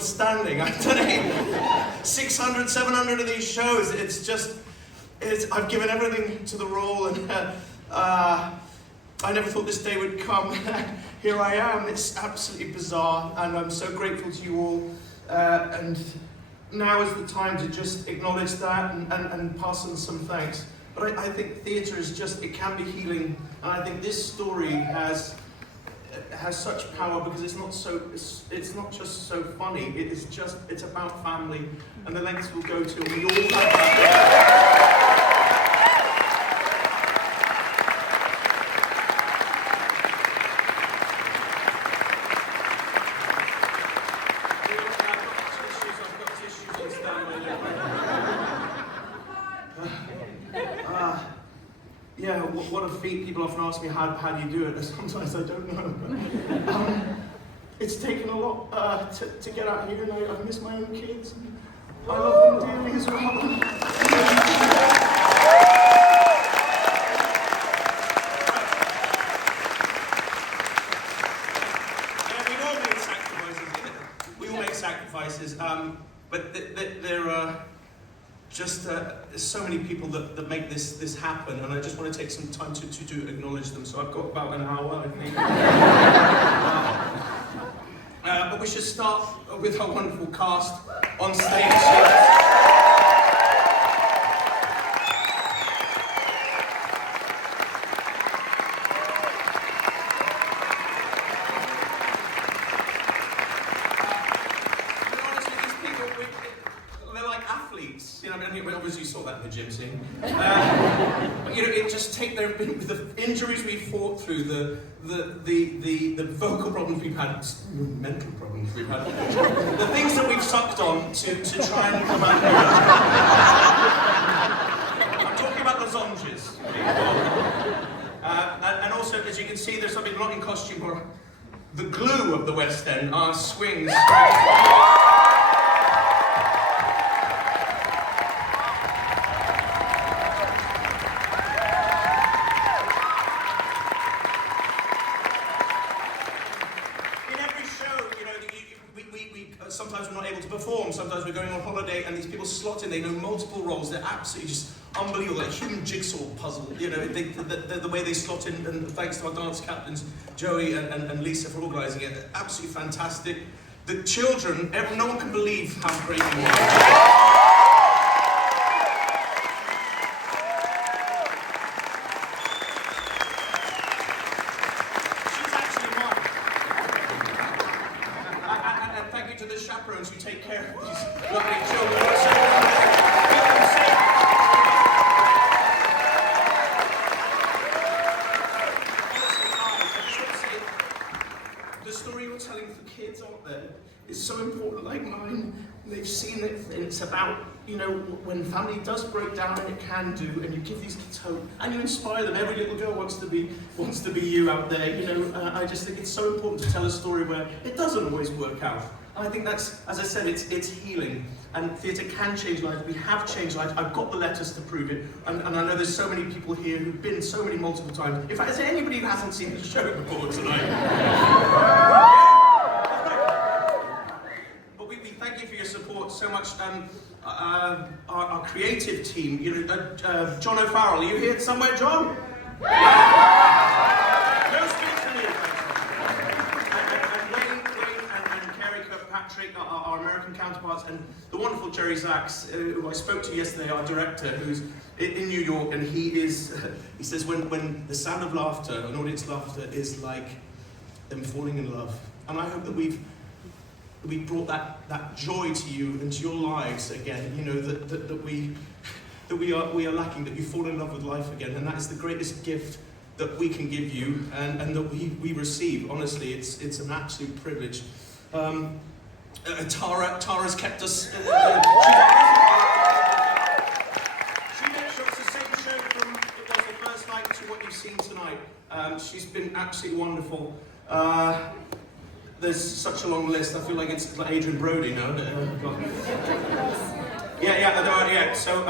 still standing. I've done 600, 700 of these shows. It's just, I've given everything to the role, and I never thought this day would come. Here I am. It's absolutely bizarre, and I'm so grateful to you all. And now is the time to just acknowledge that and pass on some thanks. But I think theatre is just, it can be healing, and I think this story has such power because it's not just so funny. It's about family and the lengths we'll go to. And we all have that. Yeah, what a feat. People often ask me, how do you do it? And sometimes I don't know. But, it's taken a lot to get out here, and I miss my own kids. And I love them dearly as well. Yeah, we all make sacrifices, but there are just there's so many people that make this happen, and I just want to take some time to acknowledge them. So I've got about an hour, I think. But we should start with our wonderful cast on stage. Obviously you saw that in the gym scene. But it just there have been the injuries we've fought through, the vocal problems we've had, mental problems we've had, the things that we've sucked on to try and come out here. I'm talking about the zonges. And also, as you can see, there's something not in costume, or the glue of the West End, our swings. Sometimes we're not able to perform, sometimes we're going on holiday, and these people slot in, they know multiple roles, they're absolutely just unbelievable, like a human jigsaw puzzle, the way they slot in, and thanks to our dance captains, Joey and Lisa, for organising it, absolutely fantastic. The children, no one can believe how great they are. To the chaperones who take care of these lovely children. The story you're telling for kids out there is so important, like mine. They've seen it, and it's about, when family does break down, and it can do, and you give these kids hope, and you inspire them. Every little girl wants to be you out there. I just think it's so important to tell a story where it doesn't always work out. And I think that's, as I said, it's healing. And theatre can change lives. We have changed lives. I've got the letters to prove it. And I know there's so many people here who've been so many multiple times. In fact, is there anybody who hasn't seen the show before tonight? But we thank you for your support so much. Our creative team, John O'Farrell, are you here somewhere, John? Our American counterparts, and the wonderful Jerry Zaks, who I spoke to yesterday, our director, who's in New York, and he says when the sound of laughter, an audience laughter, is like them falling in love. And I hope that we've brought that joy to you and to your lives again. That we are lacking, that you fall in love with life again, and that is the greatest gift that we can give you, and that we receive. Honestly, it's an absolute privilege. Tara's kept us. She showed us the same show from it was the first night to what you've seen tonight. She's been absolutely wonderful. There's such a long list. I feel like it's like Adrian Brody now. Yeah. So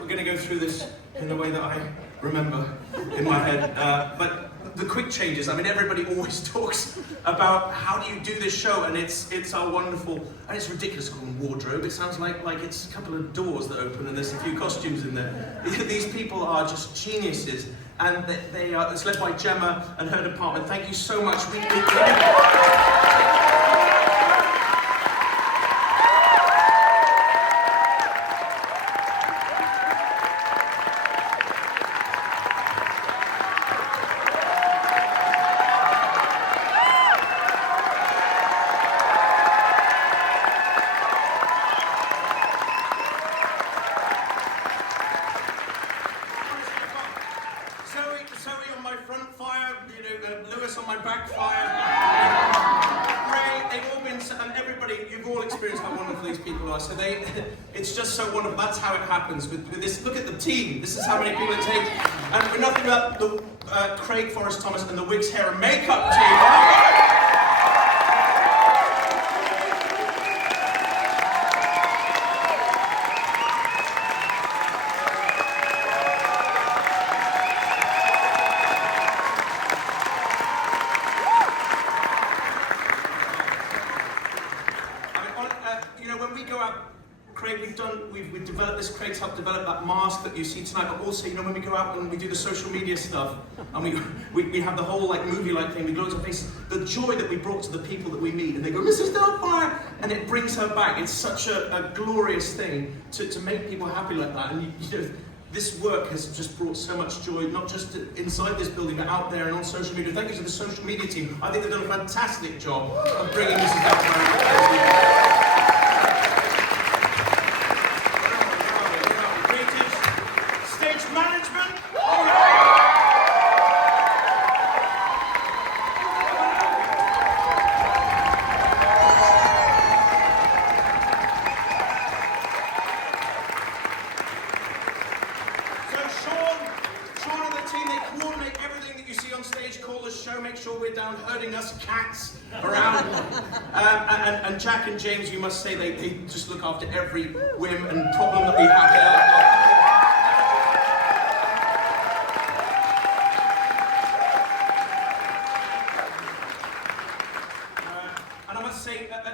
we're going to go through this in the way that I remember in my head. But the quick changes. I mean, everybody always talks about how do you do this show, and it's our wonderful, and it's ridiculous to call them wardrobe. It sounds like it's a couple of doors that open and there's a few costumes in there. These people are just geniuses, and they are. It's led by Gemma and her department. Thank you so much. Zoe on my front fire, Lewis on my back fire, Ray, they've all been, and everybody, you've all experienced how wonderful these people are. So it's just so wonderful. That's how it happens with this. Look at the team. This is how many people it takes. And we're nothing about the Craig Forrest Thomas and the Wigs Hair and Makeup team. When we go out, Craig, we've developed this. Craig's helped develop that mask that you see tonight. But also, when we go out and we do the social media stuff, and we have the whole movie-like thing, we glow to our faces. The joy that we brought to the people that we meet, and they go, "Mrs. Doubtfire," and it brings her back. It's such a glorious thing to make people happy like that. And this work has just brought so much joy, not just inside this building, but out there and on social media. Thank you to the social media team. I think they've done a fantastic job of bringing Mrs. Doubtfire. Management. All right. So Sean and the team, they coordinate everything that you see on stage, call the show, make sure we're down herding us cats around. And Jack and James, you must say, they just look after every whim and problem that we have here.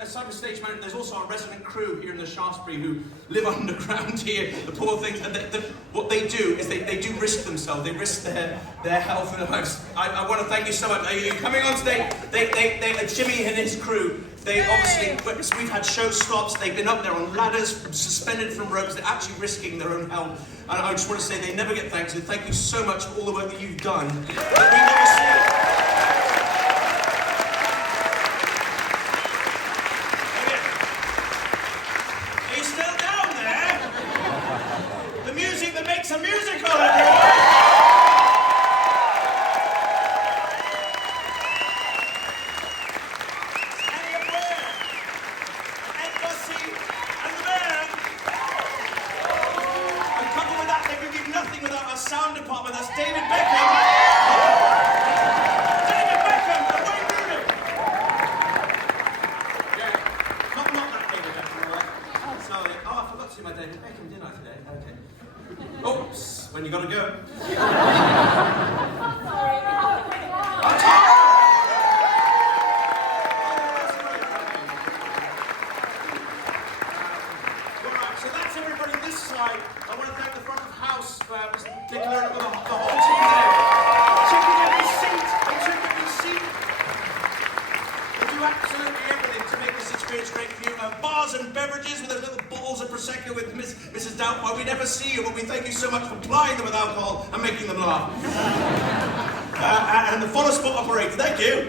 Aside from stage manager, there's also our resident crew here in the Shaftesbury who live underground here, the poor things, and what they do is they do risk themselves, they risk their health and their lives. I want to thank you so much. Are you coming on today? Jimmy and his crew, they obviously, we've had show stops, they've been up there on ladders, suspended from ropes, they're actually risking their own health. And I just want to say they never get thanks, and thank you so much for all the work that you've done. That we never see. It's a musical, everyone! Eddie Ware, Ed Bussey, and the band. And coupled with that, they would be nothing without our sound department. That's David Beckham. David Beckham and Wayne Rooney. Yeah, not that David Beckham, right? Sorry. Oh, I forgot to do my David Beckham, didn't I, today? Okay. Oops, when you gotta go. So that's everybody this side. I want to thank the front of house for declaring the whole team there. Chipping every seat, they took every seat. They do absolutely everything to make this experience great for you. Bars and beverages with those little bottles of Prosecco with Mrs. Doubtfire. We never see you, but we thank you so much for plying them with alcohol and making them laugh. And the follow spot operator, thank you.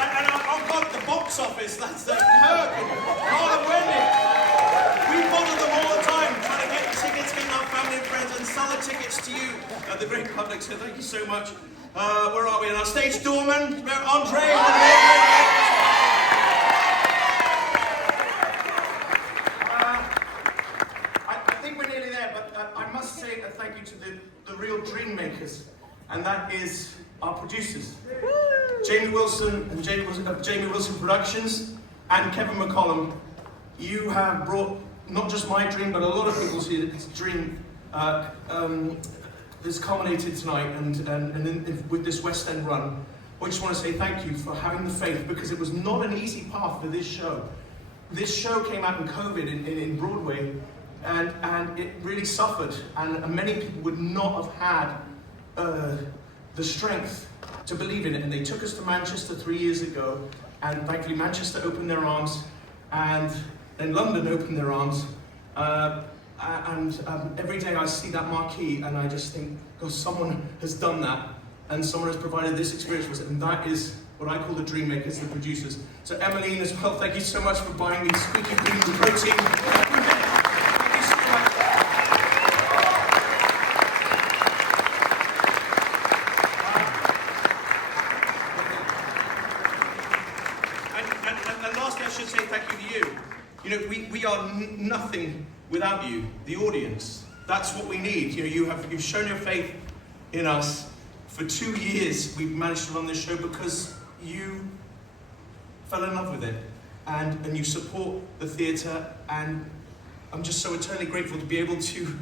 And oh God, the box office, that's the Kirk and Carla Wendy. We bother them all the time, trying to get tickets, getting our family and friends, and sell the tickets to you, the great public. So thank you so much. Where are we? And our stage doorman, Andre. I think we're nearly there, but I must say a thank you to the real dream makers, and that is our producers, Jamie Wilson and Jamie Wilson Productions, and Kevin McCollum. You have brought not just my dream, but a lot of people's dream that's culminated tonight and with this West End run. I just want to say thank you for having the faith, because it was not an easy path for this show. This show came out in COVID in Broadway, and it really suffered, and many people would not have had the strength to believe in it. And they took us to Manchester 3 years ago, and thankfully Manchester opened their arms, and then London opened their arms. Every day I see that marquee and I just think, God, someone has done that, and someone has provided this experience for us, and that is what I call the dream makers, the producers. So Emmeline as well, thank you so much for buying these squeaky clean protein. Thank you so much. And lastly, I should say thank you to you. You know, we are nothing without you, the audience. That's what we need. You know, you've shown your faith in us. For 2 years, we've managed to run this show because you fell in love with it, and you support the theatre, and I'm just so eternally grateful to be able to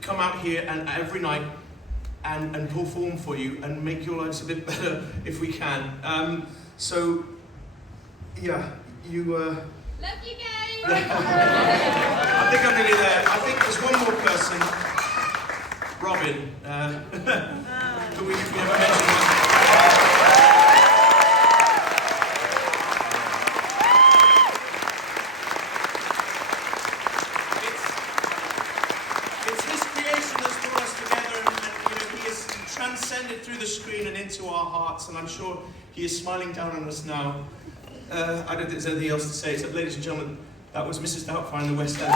come out here and every night and perform for you and make your lives a bit better if we can. So, yeah, you... Love you guys! I think I'm nearly there. I think there's one more person, Robin. That we ever mentioned. It's his creation that's brought us together, and you know, he has transcended through the screen and into our hearts, and I'm sure he is smiling down on us now. I don't think there's anything else to say, so ladies and gentlemen, that was Mrs. Doubtfire in the West End.